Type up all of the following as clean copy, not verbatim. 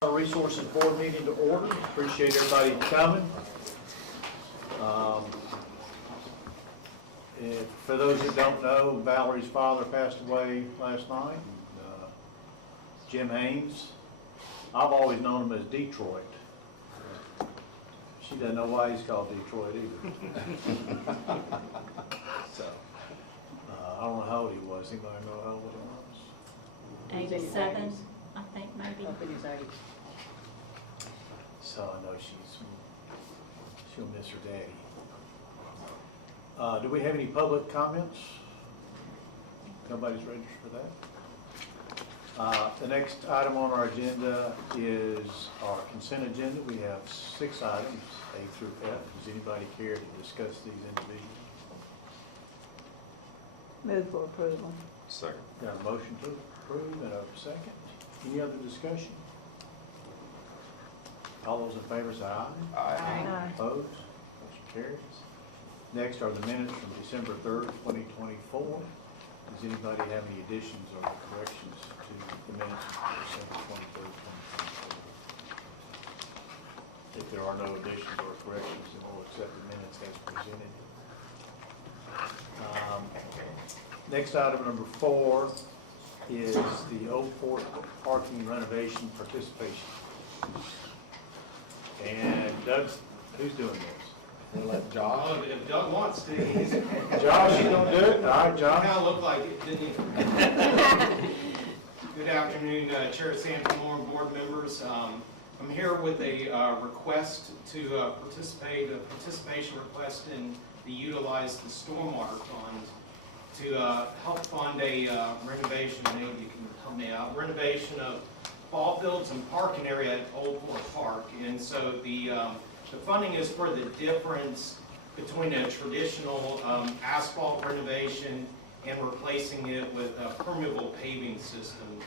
Our Resources Board meeting to order. Appreciate everybody coming. For those that don't know, Valerie's father passed away last night. Jim Haynes. I've always known him as Detroit. She doesn't know why he's called Detroit either. So, I don't know how old he was. Anybody know how old he was? 87, I think, maybe. I think it's 80. So I know she'll miss her daddy. Do we have any public comments? Nobody's registered for that. The next item on our agenda is our consent agenda. We have 6 items, A through F. Does anybody care to discuss these individually? Move for approval. Second. Got a motion to approve and a second. Any other discussion? All those in favor say aye. Aye. Opposed? Motion carries. Next are the minutes from December 3rd, 2024. Does anybody have any additions or corrections to the minutes from December 23rd, 2024? If there are no additions or corrections, then we'll accept the minutes as presented. Next item, number 4, is the Oak Fort parking renovation participation. And Doug's, who's doing this? We'll let Josh. Oh, if Doug wants to, he's. Josh, you don't do it? All right, Josh. Kind of looked like it, didn't he? Good afternoon, Chair Sanford and board members. I'm here with a request to participation request in the utilize the stormwater fund to help fund a renovation, maybe you can help me out, renovation of ball fields and parking area at Old Fort Park. And so the funding is for the difference between a traditional asphalt renovation and replacing it with a permeable paving system.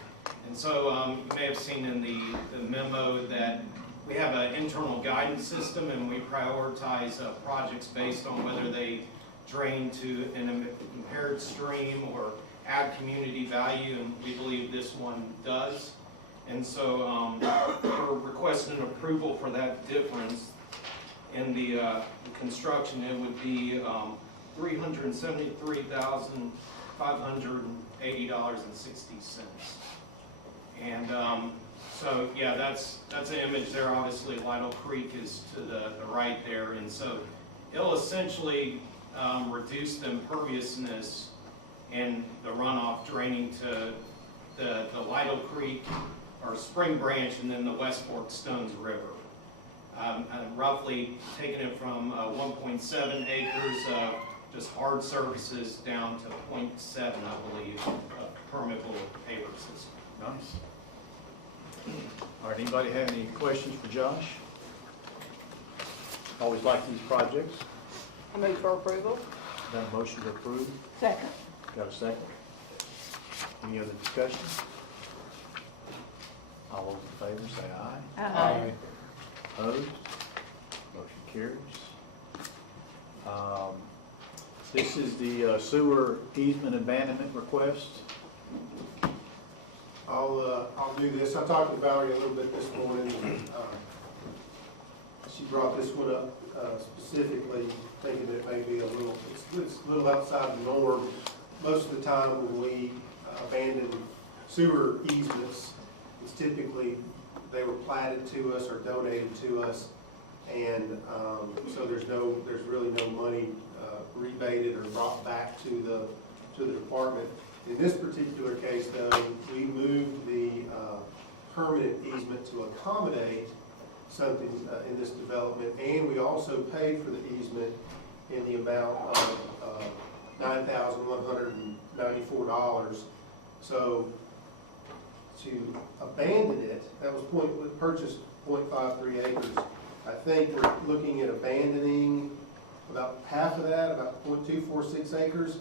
And so you may have seen in the memo that we have an internal guidance system and we prioritize projects based on whether they drain to an impaired stream or add community value, and we believe this one does. And so we're requesting approval for that difference. In the construction, it would be $373,580.60. And so, yeah, that's an image there. Obviously, Lytle Creek is to the right there. And so it'll essentially reduce the imperviousness and the runoff draining to the Lytle Creek or Spring Branch and then the West Fork Stones River. And roughly taking it from 1.7 acres of just hard surfaces down to 0.7, I believe, of permeable paver system. Nice. All right, anybody have any questions for Josh? Always like these projects. I move for approval. Got a motion to approve? Second. Got a second? Any other discussion? All those in favor say aye. Aye. Opposed? Motion carries. This is the sewer easement abandonment request. I'll do this. I talked to Valerie a little bit this morning. She brought this one up specifically, thinking that it may be it's a little outside the norm. Most of the time when we abandon sewer easements, it's typically they were platted to us or donated to us, and so there's really no money rebated or brought back to the department. In this particular case, though, we moved the permanent easement to accommodate something in this development, and we also paid for the easement in the amount of $9,194. So to abandon it, that was purchased 0.53 acres. I think we're looking at abandoning about half of that, about 0.246 acres.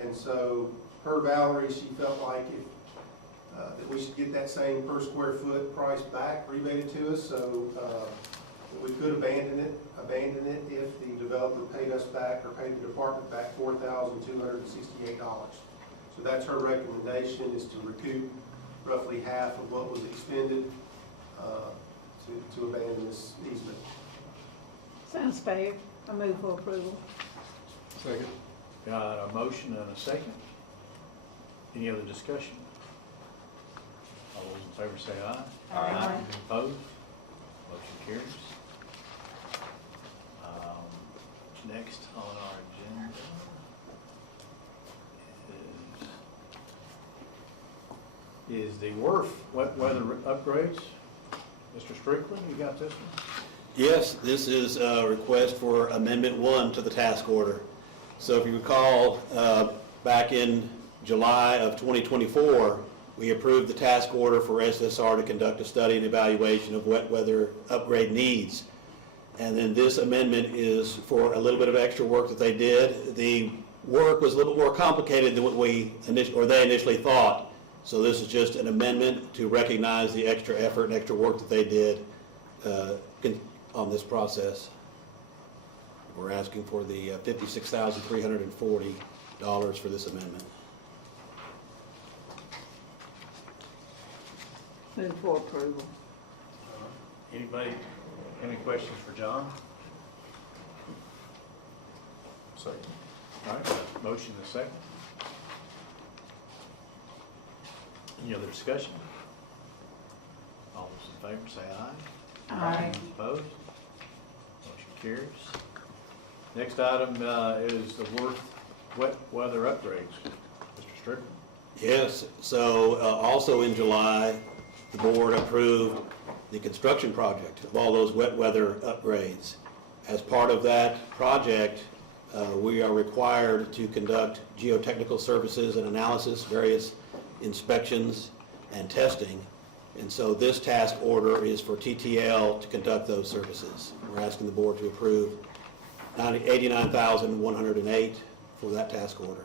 And so per Valerie, she felt like that we should get that same per square foot price back rebated to us. So we could abandon it if the developer paid us back or paid the department back $4,268. So that's her recommendation, is to recoup roughly half of what was expended. to abandon this easement. Sounds fair. I move for approval. Second. Got a motion and a second. Any other discussion? All those in favor say aye. Aye. Opposed? Motion carries. Next on our agenda is the WRF wet weather upgrades. Mr. Strickland, you got this one? Yes, this is a request for Amendment 1 to the task order. So if you recall, back in July of 2024, we approved the task order for SSR to conduct a study and evaluation of wet weather upgrade needs. And then this amendment is for a little bit of extra work that they did. The work was a little bit more complicated than what they initially thought. So this is just an amendment to recognize the extra effort and extra work that they did on this process. We're asking for the $56,340 for this amendment. Move for approval. Anybody, any questions for John? Second. All right, motion and a second. Any other discussion? All those in favor say aye. Aye. Opposed? Motion carries. Next item is the WRF wet weather upgrades. Mr. Strickland? Yes, so also in July, the board approved the construction project of all those wet weather upgrades. As part of that project, we are required to conduct geotechnical services and analysis, various inspections and testing. And so this task order is for TTL to conduct those services. We're asking the board to approve $89,108 for that task order.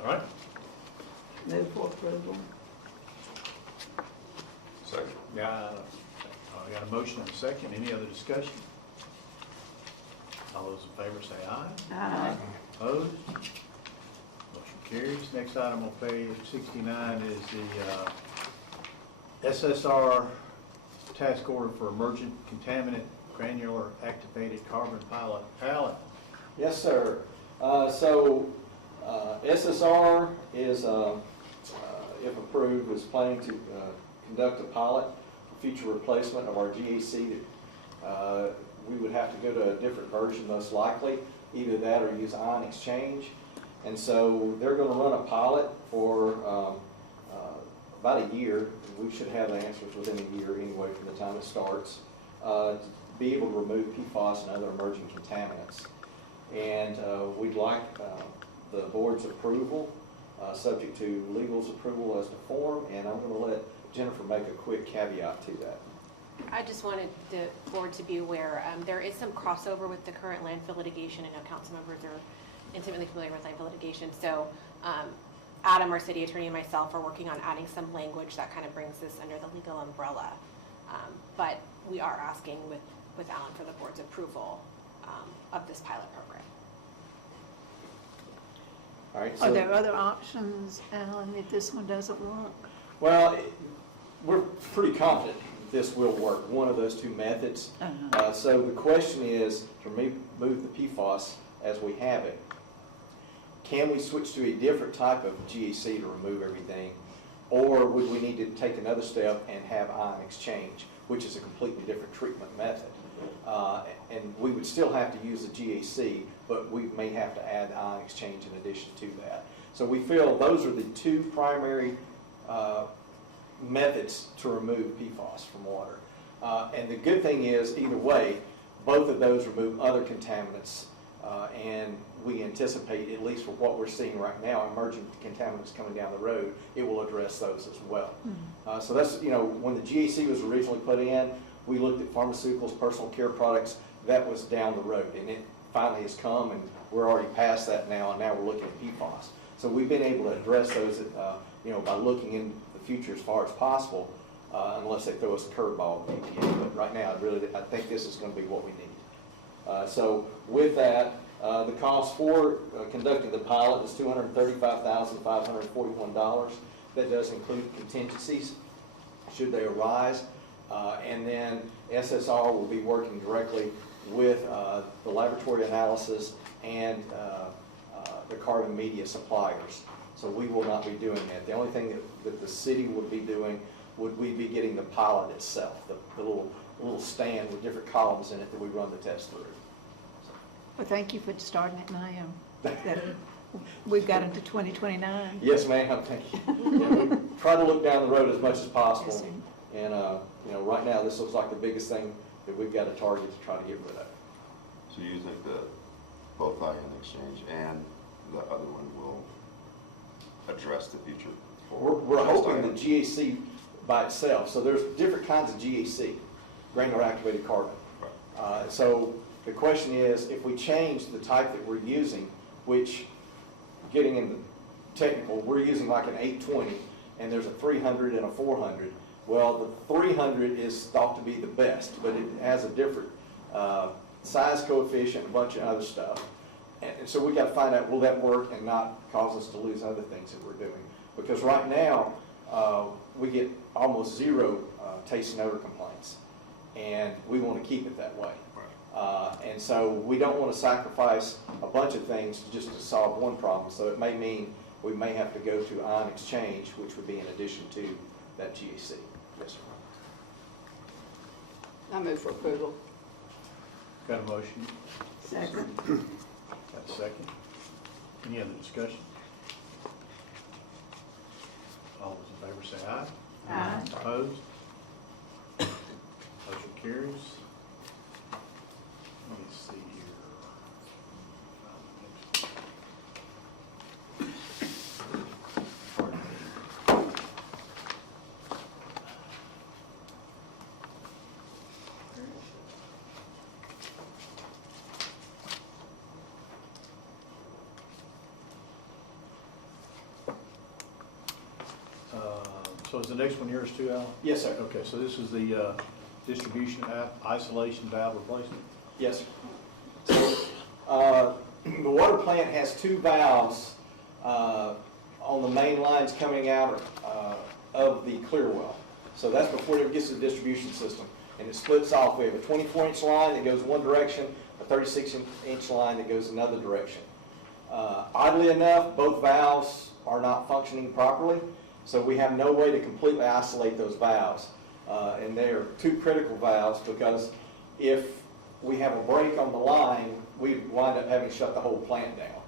All right, Move for approval. Second. got a motion and a second. Any other discussion? All those in favor say aye. Aye. Opposed? Motion carries. Next item on page 69 is the SSR task order for emergent contaminant granular activated carbon pilot. Alan? Yes, sir. SSR is, if approved, is planning to conduct a pilot for future replacement of our GAC. We would have to go to a different version most likely, either that or use ion exchange. And so they're going to run a pilot for about a year. We should have answers within a year anyway from the time it starts, to be able to remove PFAS and other emerging contaminants. And we'd like the board's approval, subject to legal's approval as to form, and I'm going to let Jennifer make a quick caveat to that. I just wanted the board to be aware, there is some crossover with the current landfill litigation. I know council members are intimately familiar with landfill litigation. So Adam, our city attorney, and myself are working on adding some language that kind of brings this under the legal umbrella. But we are asking with Alan for the board's approval of this pilot program. All right. Are there other options, Alan, if this one doesn't work? Well, we're pretty confident this will work, one of those two methods. So the question is to remove the PFAS as we have it. Can we switch to a different type of GAC to remove everything? Or would we need to take another step and have ion exchange, which is a completely different treatment method? And we would still have to use the GAC, but we may have to add ion exchange in addition to that. So we feel those are the two primary methods to remove PFAS from water. And the good thing is, either way, both of those remove other contaminants, and we anticipate, at least for what we're seeing right now, emerging contaminants coming down the road, it will address those as well. So that's, when the GAC was originally put in, we looked at pharmaceuticals, personal care products. That was down the road, and it finally has come, and we're already past that now, and now we're looking at PFAS. So we've been able to address those, by looking in the future as far as possible, unless they throw us a curveball with EPA. But right now, I think this is going to be what we need. So with that, the cost for conducting the pilot is $235,541. That does include contingencies, should they arise. And then SSR will be working directly with the laboratory analysis and the carbon media suppliers. So we will not be doing that. The only thing that the city would be doing would we be getting the pilot itself, the little stand with different columns in it that we run the test through. Well, thank you for starting it now. That we've got into 2029. Yes, ma'am, thank you. Yeah, we try to look down the road as much as possible. Yes, sir. And, right now, this looks like the biggest thing that we've got a target to try to get rid of. So you think that both Ion Exchange and the other one will address the future? We're hoping the GAC by itself, so there's different kinds of GAC, granular activated carbon. So the question is, if we change the type that we're using, which, getting into technical, we're using like an 820, and there's a 300 and a 400. Well, the 300 is thought to be the best, but it has a different size coefficient, a bunch of other stuff. And so we got to find out, will that work and not cause us to lose other things that we're doing? Because right now, we get almost zero taste and odor complaints, and we want to keep it that way. And so we don't want to sacrifice a bunch of things just to solve one problem. So it may mean we may have to go to Ion Exchange, which would be in addition to that GAC. Yes, sir. I move for approval. Got a motion? Second. Got a second? Any other discussion? All those in favor say aye. Aye. Opposed? Motion carries. Let me see here. Pardon me. So is the next one yours too, Al? Yes, sir. Okay, so this is the distribution isolation valve replacement? Yes, sir. So, the water plant has two valves on the main lines coming out of the clear well. So that's before it gets to the distribution system. And it splits off. We have a 24-inch line that goes one direction, a 36-inch line that goes another direction. Oddly enough, both valves are not functioning properly, so we have no way to completely isolate those valves. And they are two critical valves, because if we have a break on the line, we wind up having to shut the whole plant down,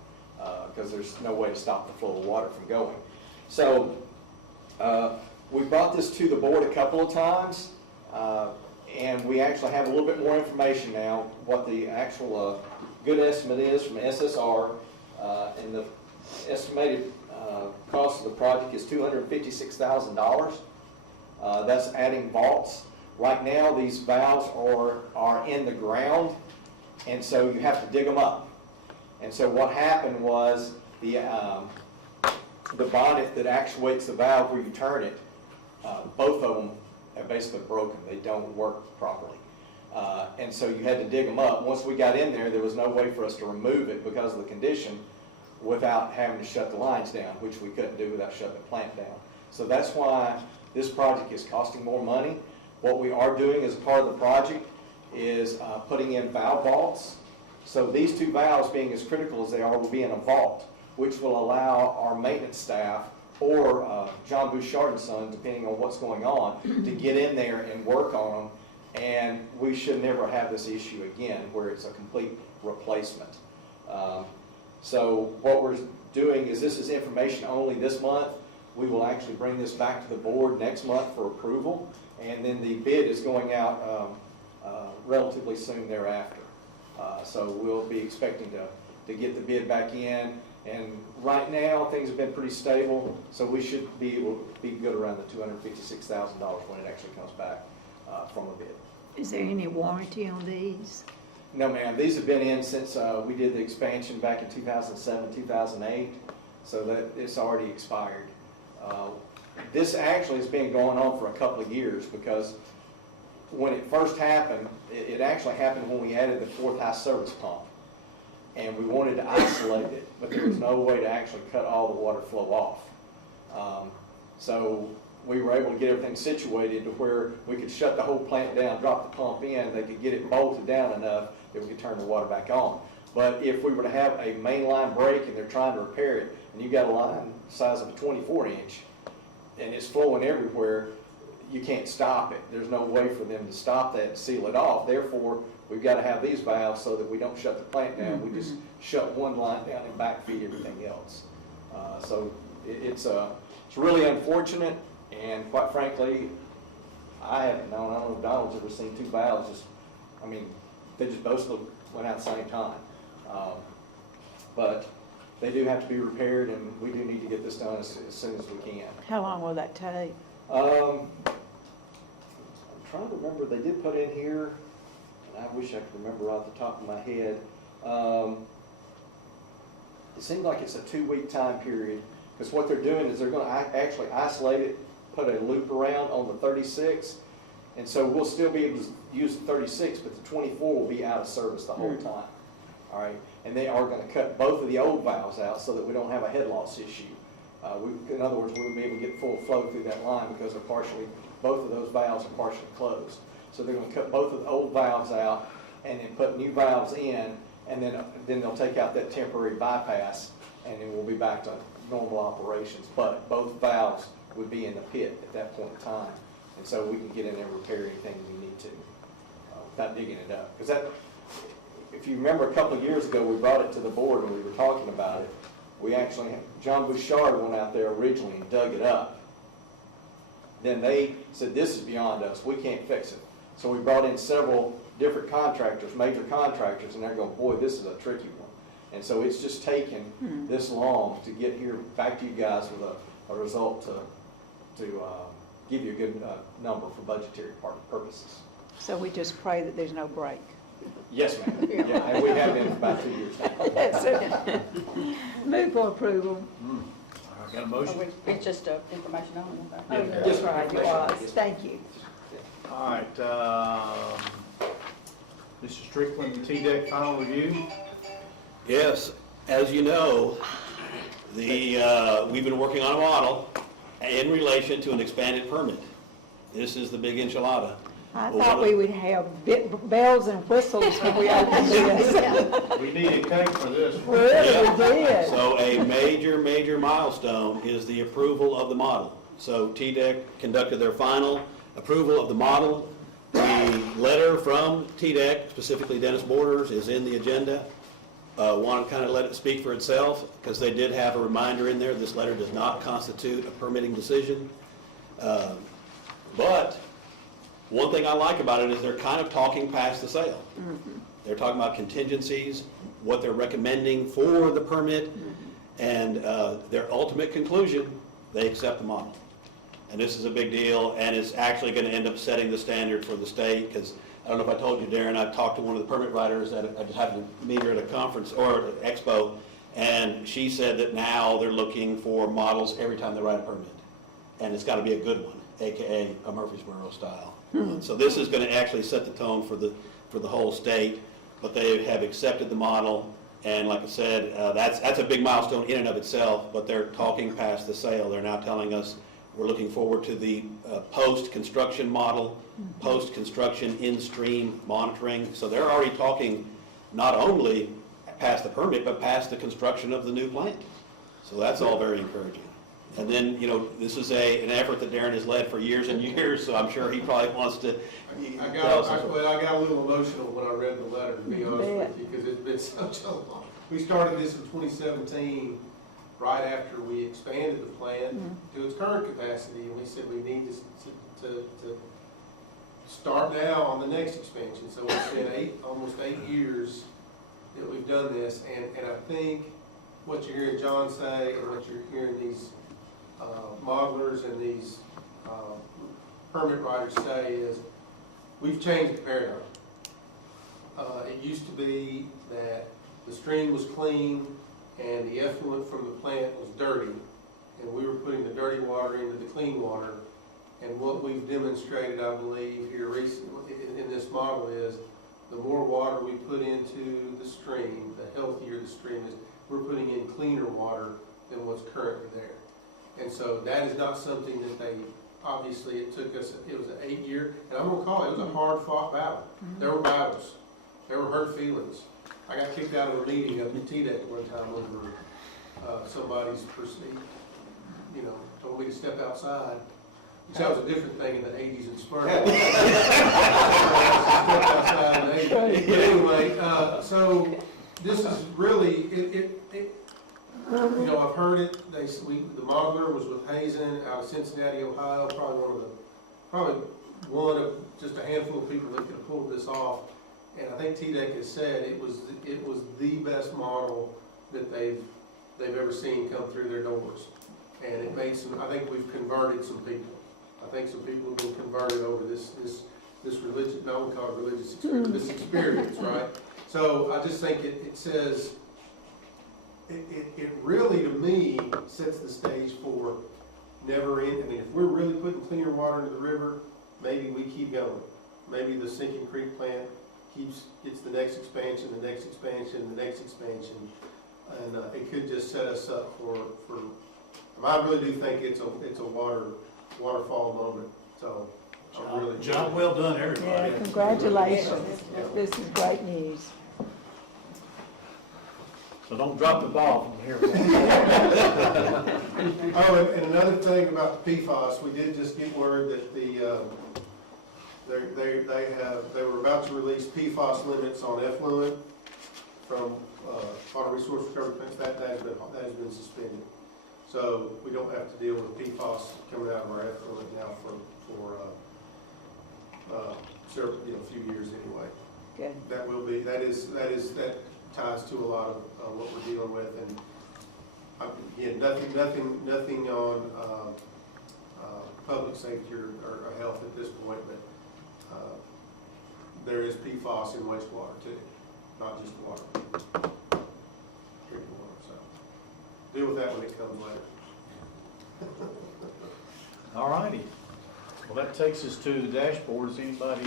because there's no way to stop the flow of water from going. So we brought this to the board a couple of times, and we actually have a little bit more information now, what the actual good estimate is from SSR, and the estimated cost of the project is $256,000. That's adding vaults. Right now, these valves are in the ground, and so you have to dig them up. And so what happened was the bonnet that actuates the valve where you turn it, both of them are basically broken. They don't work properly. And so you had to dig them up. Once we got in there, there was no way for us to remove it because of the condition without having to shut the lines down, which we couldn't do without shutting the plant down. So that's why this project is costing more money. What we are doing as part of the project is putting in valve vaults. So these two valves, being as critical as they are, will be in a vault, which will allow our maintenance staff or John Bouchard and Son, depending on what's going on, to get in there and work on them. And we should never have this issue again where it's a complete replacement. So what we're doing is, this is information only this month. We will actually bring this back to the board next month for approval, and then the bid is going out relatively soon thereafter. So we'll be expecting to get the bid back in, and right now things have been pretty stable, so we should be able to be good around the $256,000 when it actually comes back from the bid. Is there any warranty on these? No, ma'am. These have been in since we did the expansion back in 2007, 2008, so that it's already expired. This actually has been going on for a couple of years, because when it first happened, it actually happened when we added the fourth high service pump. And we wanted to isolate it, but there was no way to actually cut all the water flow off. So we were able to get everything situated to where we could shut the whole plant down, drop the pump in, they could get it bolted down enough that we could turn the water back on. But if we were to have a main line break and they're trying to repair it, and you got a line the size of a 24-inch, and it's flowing everywhere, you can't stop it. There's no way for them to stop that and seal it off. Therefore, we've got to have these valves so that we don't shut the plant down. We just shut one line down and backfeed everything else. So it's really unfortunate, and quite frankly, I haven't known, I don't know if Donald's ever seen two valves just, I mean, they just both went out at the same time. But they do have to be repaired, and we do need to get this done as soon as we can. How long will that take? I'm trying to remember, they did put in here, and I wish I could remember off the top of my head. It seems like it's a 2-week time period, because what they're doing is they're going to actually isolate it, put a loop around on the 36, and so we'll still be able to use the 36, but the 24 will be out of service the whole time. All right, and they are going to cut both of the old valves out so that we don't have a head loss issue. In other words, we would be able to get full flow through that line because they're both of those valves are partially closed. So they're going to cut both of the old valves out and then put new valves in, and then they'll take out that temporary bypass, and then we'll be back to normal operations. But both valves would be in the pit at that point in time, and so we can get in there and repair anything we need to without digging it up. Because that, if you remember, a couple of years ago, we brought it to the board and we were talking about it. We actually, John Bouchard went out there originally and dug it up. Then they said, this is beyond us, we can't fix it. So we brought in several different contractors, major contractors, and they're going, boy, this is a tricky one. And so it's just taken this long to get here back to you guys with a result to give you a good number for budgetary purposes. So we just pray that there's no break. Yes, ma'am. Yeah, and we have been for about 2 years now. That's it. Move for approval. All right, got a motion? It's just information only. Oh, Yeah. that's right, it was. Thank you. All right, Mr. Strickland, T-Deck final review? Yes, as you know, we've been working on a model in relation to an expanded permit. This is the big enchilada. I thought we would have bells and whistles when we opened this. We needed cake for this. Really, we did. So a major milestone is the approval of the model. So TDEC conducted their final approval of the model. The letter from TDEC, specifically Dennis Borders, is in the agenda. Want to kind of let it speak for itself, because they did have a reminder in there, this letter does not constitute a permitting decision. But one thing I like about it is they're kind of talking past the sale. They're talking about contingencies, what they're recommending for the permit, and their ultimate conclusion, they accept the model. And this is a big deal, and it's actually going to end up setting the standard for the state, because I don't know if I told you, Darren, I talked to one of the permit writers that I just happened to meet her at a conference or at expo, and she said that now they're looking for models every time they write a permit. And it's got to be a good one, AKA a Murfreesboro style. So this is going to actually set the tone for the whole state, but they have accepted the model, and like I said, that's a big milestone in and of itself, but they're talking past the sale. They're now telling us we're looking forward to the post-construction model, post-construction in-stream monitoring. So they're already talking not only past the permit, but past the construction of the new plant. So that's all very encouraging. And then, this is an effort that Darren has led for years and years, so I'm sure he probably wants to I tell us. got a little emotional when I read the letter, to be honest with you, because it's been such a long. We started this in 2017, right after we expanded the plant to its current capacity, and we said we need to start now on the next expansion. So it's been almost 8 years that we've done this, and I think what you're hearing John say and what you're hearing these modelers and these permit writers say is we've changed the paradigm. It used to be that the stream was clean and the effluent from the plant was dirty, and we were putting the dirty water into the clean water. And what we've demonstrated, I believe, here recently in this model is the more water we put into the stream, the healthier the stream is. We're putting in cleaner water than what's currently there. And so that is not something that they obviously it took us, it was an 8-year, and I'm gonna call it, it was a hard-fought battle. There were battles, there were hurt feelings. I got kicked out of a meeting up at TDEC one time over somebody's perceived, told me to step outside. Which that was a different thing in the 80s in Smyrna. Step outside in the 80s. But anyway, so this is really, I've heard it, the modeler was with Hazen out of Cincinnati, Ohio, probably one of just a handful of people that could have pulled this off. And I think TDEC has said it was the best model that they've ever seen come through their doors. And it made I think we've converted some people. I think some people have been converted over this religion, no one call it religious experience, this experience, right? So I just think it says, it really, to me, sets the stage for never end. I mean, if we're really putting cleaner water into the river, maybe we keep going. Maybe the Sinking Creek plant gets the next expansion, the next expansion, the next expansion. And it could just set us up for I really do think it's a waterfall moment. So I'm really Job well done, everybody. Yeah, congratulations. This is great news. So don't drop the ball from here. Oh, and another thing about the PFAS, we did just get word that they were about to release PFAS limits on effluent from water resource recovery plants. That has been suspended. So we don't have to deal with PFAS coming out of our effluent now for several, a few years anyway. Good. That ties to a lot of what we're dealing with, and again, nothing on public safety or health at this point, but there is PFAS in wastewater too, not just water, drinking water. So deal with that when it comes later. All righty. Well, that takes us to the dashboard. Does anybody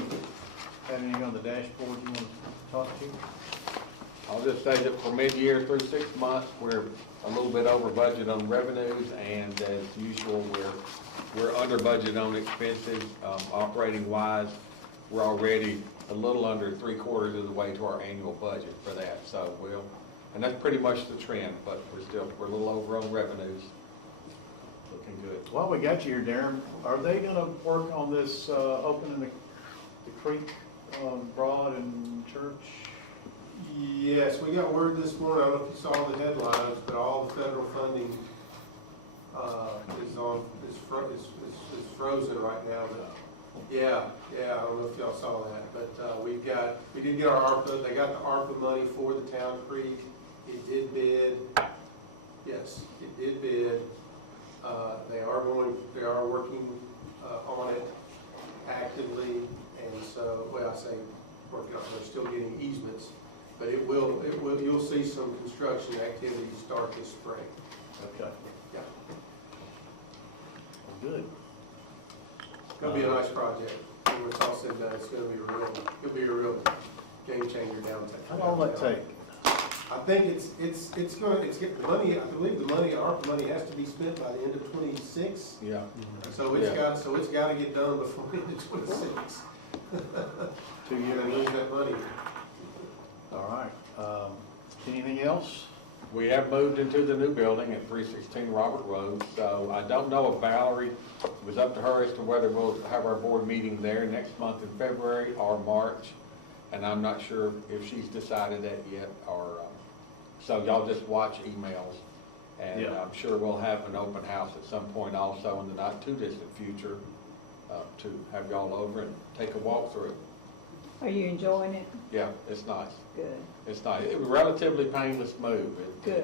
have anything on the dashboard you want to talk to? I'll just say that for mid-year through 6 months, we're a little bit over budget on revenues, and as usual, we're under budget on expenses. Operating wise, we're already a little under 3/4 of the way to our annual budget for that. So and that's pretty much the trend, but we're a little over on revenues. Looking good. While we got you here, Darren, are they gonna work on this, opening the creek, Broad and Church? Yes, we got word this morning, I don't know if you saw the headlines, but all the federal funding is frozen right now. But yeah, I don't know if y'all saw that, but we did get our ARPA, they got the ARPA money for the Town Creek. It did bid, yes, it did bid. They are working on it actively, and so, I say working on it, they're still getting easements. But you'll see some construction activity start this spring. Okay. Yeah. Well, good. It's gonna be a nice project. When it's all said and done, it'll be a real game changer downtown. How long will that take? I think it's getting the money, I believe the money, ARPA money has to be spent by the end of 26. Yeah. So it's gotta get done before the end of 26. 2 You're years. gonna lose that money. All right. Anything else? We have moved into the new building at 316 Robert Road, so I don't know if Valerie, it was up to her as to whether we'll have our board meeting there next month in February or March, and I'm not sure if she's decided that yet, or, so y'all just watch emails, and Yeah. I'm sure we'll have an open house at some point also in the not too distant future to have y'all over and take a walk through. Are you enjoying it? Yeah, it's nice. Good, It's nice. It was a relatively painless move. good.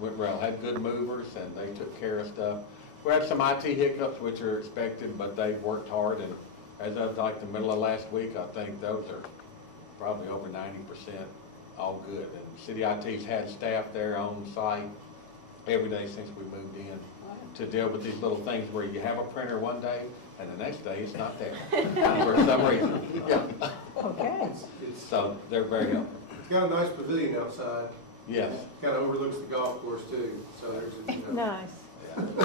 Went well, had good movers, and they took care of stuff. We had some IT hiccups, which are expected, but they worked hard, and as of like the middle of last week, I think those are probably over 90% all good. And City IT's had staff there on site every day since we moved in to deal with these little things where you have a printer one day, and the next day it's not there for some reason. Yeah. Okay. So they're very helpful. It's got a nice pavilion outside. Yes. Kind of overlooks the golf course too, so there's a, Nice. pretty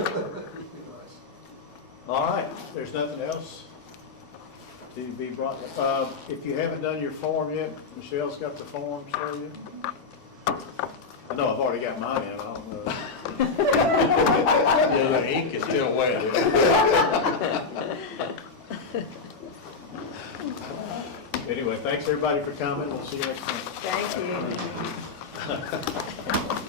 nice. All right, if there's nothing else to be brought, if you haven't done your form yet, Michelle's got the forms for you. I know I've already got mine in, I don't know. Yeah, the ink is still wet. Anyway, thanks everybody for coming, we'll see you next time. Thank you.